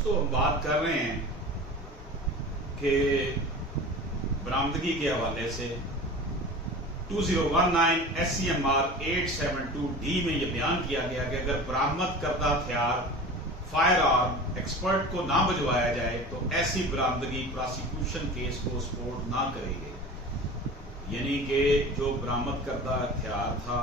दोस्तों, हम बात कर रहे हैं कि बरामदगी के हवाले से 2019 SCMR 872D में यह बयान किया गया कि अगर बरामद करदा हथियार फायर आर्म एक्सपर्ट को ना भिजवाया जाए तो ऐसी बरामदगी प्रोसिक्यूशन केस को सपोर्ट ना करेगी। यानी कि जो बरामद करदा हथियार था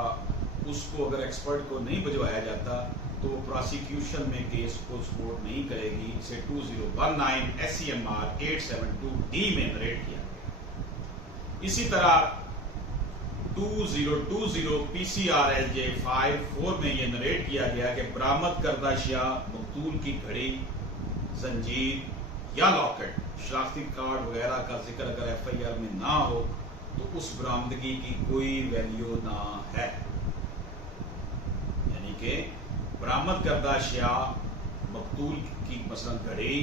उसको अगर एक्सपर्ट को नहीं भिजवाया जाता तो प्रोसिक्यूशन में केस को सपोर्ट नहीं करेगी। इसे 2019 SCMR 872D में नरेट किया गया। इसी तरह 2020 PCRLJ 54 में यह नरेट किया गया कि बरामद करदा अशिया मकतूल की घड़ी, जंजीर या लॉकेट, शनाख्ती कार्ड वगैरह का जिक्र अगर FIR में ना हो तो उस बरामदगी की कोई वैल्यू ना है। यानी कि बरामद करदा अशिया मकतूल की मसलन घड़ी,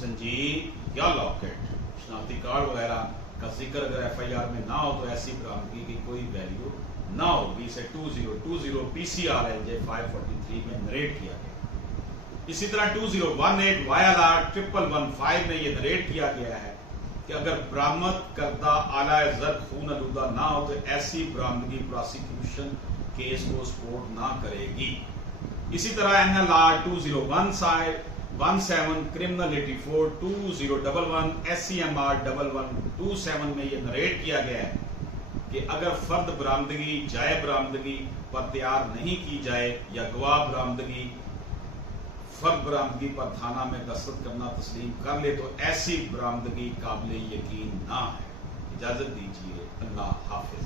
जंजीर या लॉकेट, शनाख्ती कार्ड वगैरह का जिक्र अगर FIR में ना हो तो ऐसी बरामदगी की कोई वैल्यू ना होगी। इसे 2020 PCRLJ 543 में नरेट किया गया। इसी तरह 2018 YLR 1115 में यह नरेट किया गया है कि अगर बरामद करदा आला जर खून आलूदा ना हो तो ऐसी बरामदगी प्रोसिक्यूशन केस को सपोर्ट ना करेगी। इसी तरह NLR 2017 क्रिमिनल 84 2011 SCMR 1127 में यह नरेट किया गया है कि अगर फर्द बरामदगी जाए बरामदगी पर तैयार नहीं की जाए या गवाह बरामदगी फर्द बरामदगी पर थाना में दस्तखत करना तस्लीम कर ले तो ऐसी बरामदगी काबिल यकीन ना है। इजाजत दीजिए। अल्लाह हाफिज।